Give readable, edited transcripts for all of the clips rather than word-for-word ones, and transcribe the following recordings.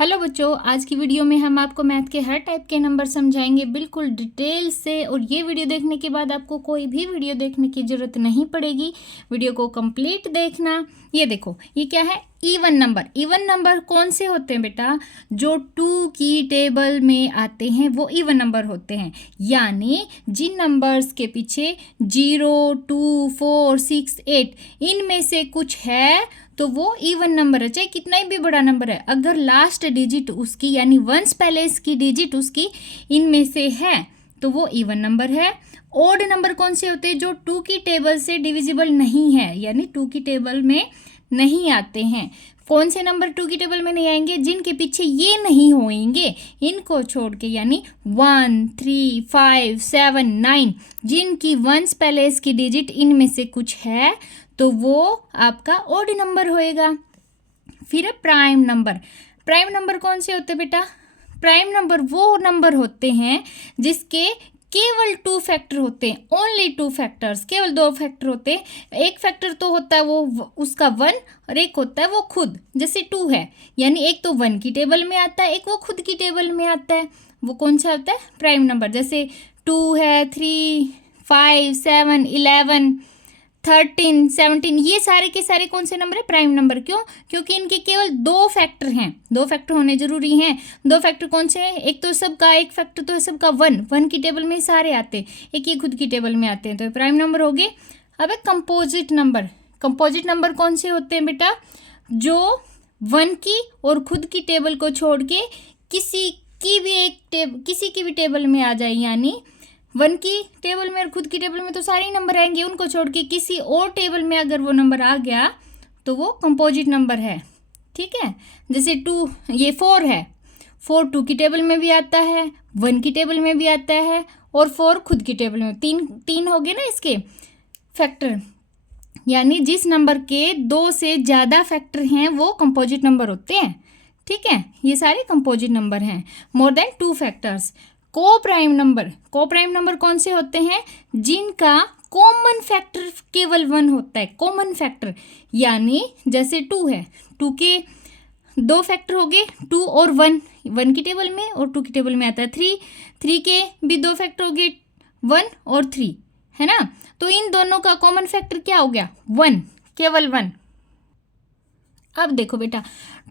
Hello बच्चों, आज की वीडियो में हम आपको मैथ के हर टाइप के नंबर समझाएंगे बिल्कुल डिटेल से। और ये वीडियो देखने के बाद आपको कोई भी वीडियो देखने की ज़रूरत नहीं पड़ेगी। वीडियो को कंप्लीट देखना। ये देखो, ये क्या है? Even number. इवन नंबर कौन से होते हैं बेटा? जो 2 की टेबल में आते हैं वो इवन नंबर होते हैं। यानी जिन नंबर्स के पीछे 0, 2, 4, 6, 8 इनमें से कुछ है तो वो इवन नंबर है, चाहे कितना ही भी बड़ा नंबर है। अगर लास्ट डिजिट उसकी यानी वंस पहले इसकी डिजिट उसकी इनमें से है तो वो इवन नंबर है। ओड नंबर कौन से होते हैं? जो 2 की टेबल से डिविजिबल नहीं है, यानी 2 की टेबल में नहीं आते हैं। कौन से नंबर 2 की टेबल में नहीं आएंगे? जिनके पीछे ये नहीं होंगे, इनको छोड़ के, यानी 1, 3, 5, 7, 9 जिनकी वंस पहले इसकी डिजिट इनमें से कुछ है तो वो आपका ओड नंबर होएगा। फिर है प्राइम नंबर। प्राइम नंबर कौन से होते हैं बेटा? प्राइम नंबर वो नंबर होते हैं जिसके केवल 2 फैक्टर होते हैं, ओनली 2 फैक्टर्स, केवल 2 फैक्टर होते हैं। एक फैक्टर तो होता है वो उसका 1 और एक होता है वो खुद, जैसे 2 है, यानी एक तो 1 की टेबल में आता है, एक वो खुद की टेबल में आता है। वो कौन सा होता है? Prime number. जैसे 2 है, 3, 5, 7, 11, 13, 17, ये सारे के सारे कौन से नंबर है? Prime number. क्यों? क्योंकि इनके केवल 2 फैक्टर हैं। 2 फैक्टर होने जरूरी हैं। 2 फैक्टर कौन से हैं? एक तो सबका, एक फैक्टर तो है सबका 1 की टेबल में सारे आते हैं, एक ये खुद की टेबल में आते हैं, तो प्राइम नंबर हो गए। अब है कंपोजिट नंबर। कंपोजिट नंबर कौन से होते हैं बेटा? जो 1 की और खुद की टेबल को छोड़ के किसी की भी टेबल में आ जाए, यानी 1 की टेबल में और खुद की टेबल में तो सारे ही नंबर आएंगे, उनको छोड़ के किसी और टेबल में अगर वो नंबर आ गया तो वो कंपोजिट नंबर है। ठीक है, जैसे 2, ये 4 है, 4 2 की टेबल में भी आता है, 1 की टेबल में भी आता है और 4 खुद की टेबल में। तीन हो गए ना इसके फैक्टर, यानी जिस नंबर के 2 से ज़्यादा फैक्टर हैं वो कंपोजिट नंबर होते हैं। ठीक है, ये सारे कंपोजिट नंबर हैं, मोर देन 2 फैक्टर्स। को प्राइम नंबर। को प्राइम नंबर कौन से होते हैं? जिनका कॉमन फैक्टर केवल 1 होता है, कॉमन फैक्टर। यानी जैसे 2 है, 2 के 2 फैक्टर हो गए, 2 और 1 की टेबल में और 2 की टेबल में आता है। 3 के भी 2 फैक्टर हो गए, 1 और 3, है ना? तो इन दोनों का कॉमन फैक्टर क्या हो गया? 1, केवल 1। अब देखो बेटा,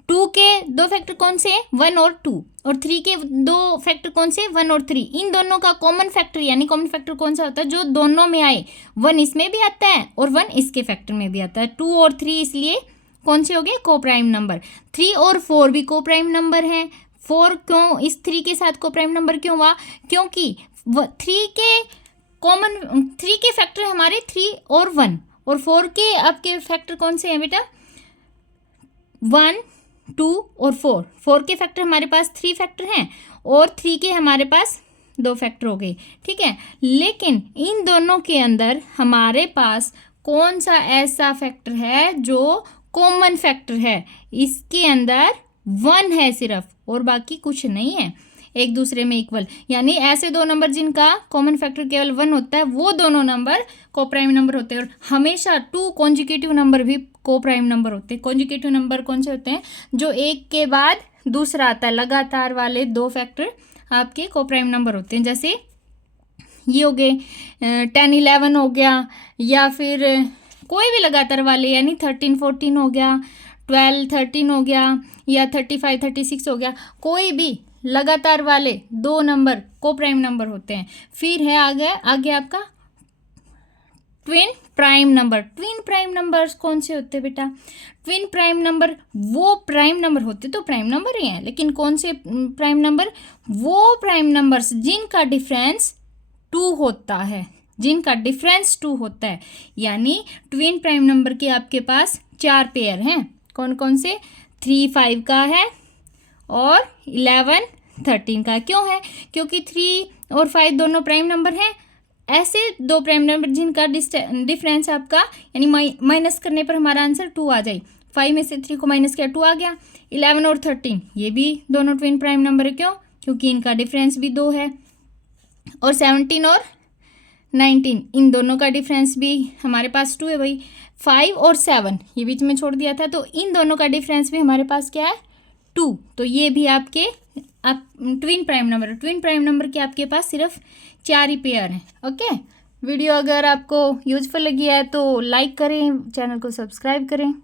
2 के 2 फैक्टर कौन से हैं? 1 और 2, और 3 के 2 फैक्टर कौन से? 1 और 3। इन दोनों का कॉमन फैक्टर, यानी कॉमन फैक्टर कौन सा होता है? जो दोनों में आए, 1 इसमें भी आता है और 1 इसके फैक्टर में भी आता है। 2 और 3 इसलिए कौन से हो गए? को प्राइम नंबर। 3 और 4 भी को प्राइम नंबर है। 4 क्यों इस 3 के साथ को प्राइम नंबर क्यों हुआ? क्योंकि 3 के फैक्टर हमारे 3 और 1, और 4 के आपके फैक्टर कौन से हैं बेटा? 1, 2 और 4। 4 के फैक्टर हमारे पास 3 फैक्टर हैं और 3 के हमारे पास 2 फैक्टर हो गए। ठीक है, लेकिन इन दोनों के अंदर हमारे पास कौन सा ऐसा फैक्टर है जो कॉमन फैक्टर है? इसके अंदर 1 है सिर्फ, और बाकी कुछ नहीं है, एक दूसरे में इक्वल। यानी ऐसे 2 नंबर जिनका कॉमन फैक्टर केवल 1 होता है वो दोनों नंबर को प्राइम नंबर होते हैं। और हमेशा 2 कॉन्जिक्यूटिव नंबर भी को प्राइम नंबर होते हैं। कॉन्जिक्यूटिव नंबर कौन से होते हैं? जो एक के बाद दूसरा आता है, लगातार वाले 2 फैक्टर आपके को प्राइम नंबर होते हैं। जैसे ये हो गए 10, 11 हो गया, या फिर कोई भी लगातार वाले, यानी 13, 14 हो गया, 12, 13 हो गया, या 35, 36 हो गया, कोई भी लगातार वाले 2 नंबर को प्राइम नंबर होते हैं। फिर है आगे आपका twin prime number. Twin prime numbers कौन से होते हैं बेटा? ट्विन प्राइम नंबर वो प्राइम नंबर होते तो प्राइम नंबर ही हैं, लेकिन कौन से प्राइम नंबर? वो प्राइम नंबर्स जिनका डिफरेंस 2 होता है, जिनका डिफरेंस 2 होता है। यानी ट्विन प्राइम नंबर के आपके पास 4 पेयर हैं। कौन कौन से? 3, 5 का है और 11, 13 का। क्यों है? क्योंकि 3 और 5 दोनों प्राइम नंबर हैं। ऐसे 2 प्राइम नंबर जिनका डिफरेंस आपका, यानी माइनस करने पर हमारा आंसर 2 आ जाए। 5 में से 3 को माइनस किया, 2 आ गया। 11 और 13 ये भी दोनों ट्विन प्राइम नंबर है। क्यों? क्योंकि इनका डिफरेंस भी 2 है। और 17 और 19 इन दोनों का डिफरेंस भी हमारे पास 2 है भाई। 5 और 7 ये बीच में छोड़ दिया था, तो इन दोनों का डिफरेंस भी हमारे पास क्या है? 2, तो ये भी आपके आप ट्विन प्राइम नंबर के आपके पास सिर्फ 4 ही पेयर हैं। ओके, वीडियो अगर आपको यूजफुल लगी है तो लाइक करें, चैनल को सब्सक्राइब करें।